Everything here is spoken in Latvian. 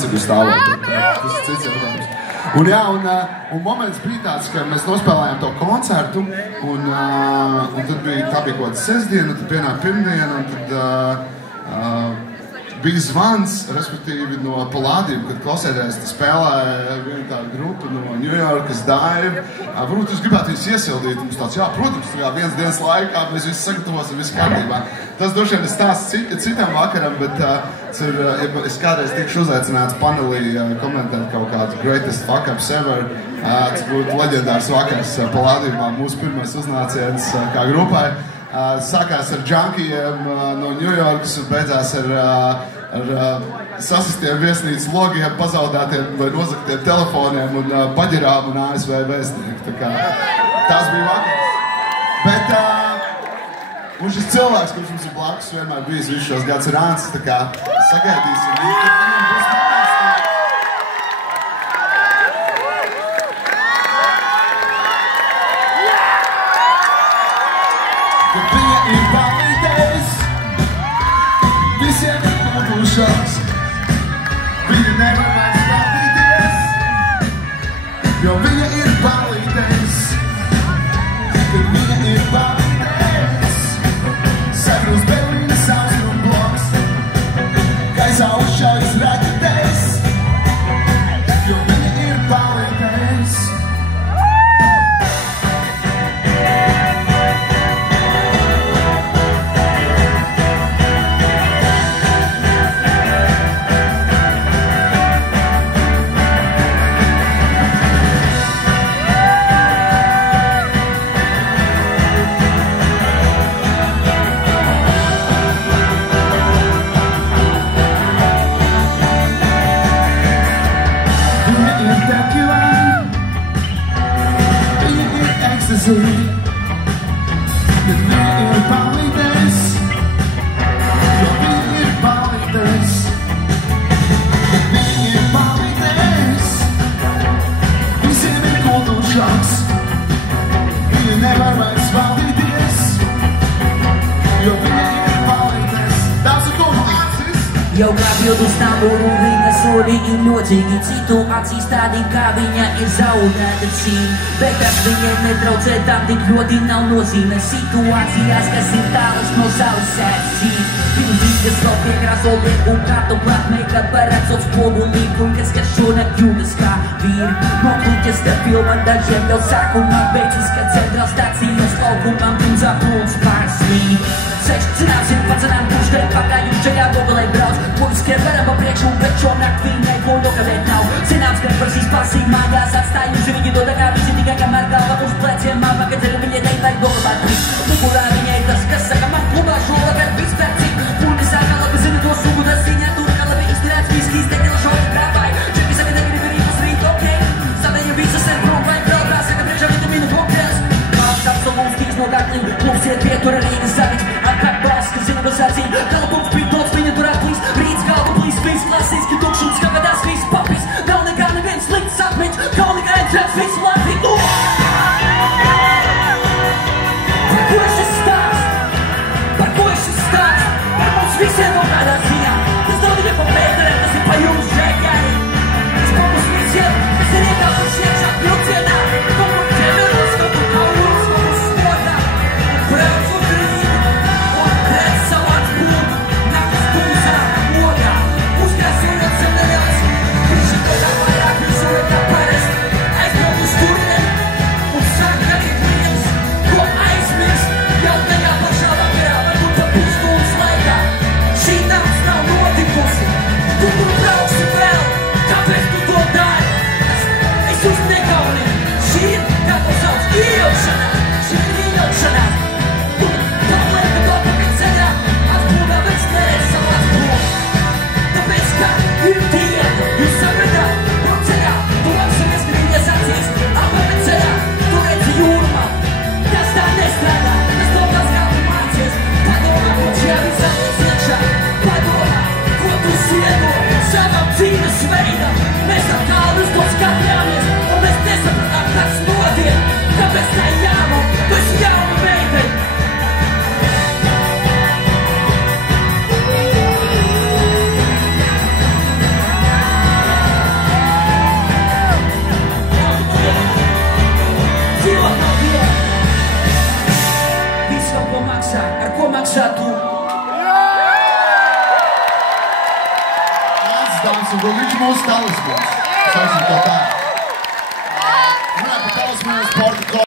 mācekļu stāvokli. Tas ir cits jautājums. Un jā, un moments bija tāds, ka mēs nospēlējām to koncertu, un tad bija, tā bija kaut kāda sestdiena, tad pienāk pirmdiena, un tad bija zvans, respektīvi no Palādiem, kad klausēties, tad spēlēja viena tāda grupa no New Yorkas, Dive. Varbūt jūs gribētu viņus iesildīt, mums tāds, jā, protams, viens dienas laikā mēs visi sagatavosim, viss kārtībā. Tas droši vien es stāstu citam vakaram, bet es kādreiz tikšu uzaicināts panelī komentēt kaut kādu greatest fuck-ups ever. Tas būtu leģendārs vakars Palādījumā, mūsu pirmais uznāciens kā grupai. Sākās ar džankijiem no New Yorkas un beidzās ar sasistiem viesnīcas logiem, pazaudētiem vai nozaktiem telefoniem un paģirām un ASV vēstnieku. Tā kā tās bija vakars. Bet un šis cilvēks, kurš mums ir blakus, vienmēr bijis visu šos gadus ir Ants, tā kā sagaidīsim viņu, kad viņam būs moments. Kad viņa ir palīdējis, visiem ir nodušās. Viņa nevar vairs palīdēs, jo viņa ir palīdējis. Kad viņa ir palīdējis, sagrūs beļņas austrumu bloks, gaisā uzšaujas raķetēs, jo viņa ir palīdējis. Kad viņa ir palīdējis, jo viņa ir palīdējis. Kad viņa ir palīdējis, visiem ir kultūršoks. Viņa nevar vairs valdīties, jo viņa ir palīdējis. Tās ir kultūrācijas. Jau kā pildus tamburu, viņa sodi ir ļocīgi. Citu acīs tādi, kā viņa ir zaudēta cīņa. Bet tas viņai netraucē, tam tik ļoti nav nozīme. Situācijās, kas ir tālas no savas sēdes dzīves. Pirms dzīves vēl piekrāso lieku kārtu plakmēka, paredzot spogulīgu, kas šonakt jūtas kā vīri. No kluķes te filma dažiem jau sākumā beidzas, kad centrāls stācijas laukumam pūzā plūns pārslīd. Ceļš cināsim, pacenām puštē, pagājušajā dogalē brauc. Puiskie varam pa priekšu, bet šonakt viņai voļo, ka vēl nav. Zināms, ka prasīs pasīt mājās, atstājusi viņi to tā kā visi tikai kamēr galva uz pleciem. Māma, kad ceļu viņai nevajag dogalēt trīs. Mukurā viņai tas, kas saka, man klubā šola, bet vispār cik. Pūni sāka labi zina to sugu, tas ziņā tur, ka labi izturēts viskīs, tekila šoļi brāvai. Čepi saka, negribi rīpus rīt, ok. Sadēju visas ar prom vai vēl tā, saka, priekšā vitamīnu kokteils. Kāds absolūts tīs no dārklīm, mums iet pietura Rīgas saviņš. Apkārt balss, kas zina, kas acīm, kalpums, pītots, viņa tur atplīs. Rīts galva plīs, spīs, klasiski tukšums, kā šatu. Nāc, dāmas un kungi, viņš ir mūsu talismans. Sauksim to tā. Runājot par talismanu sporta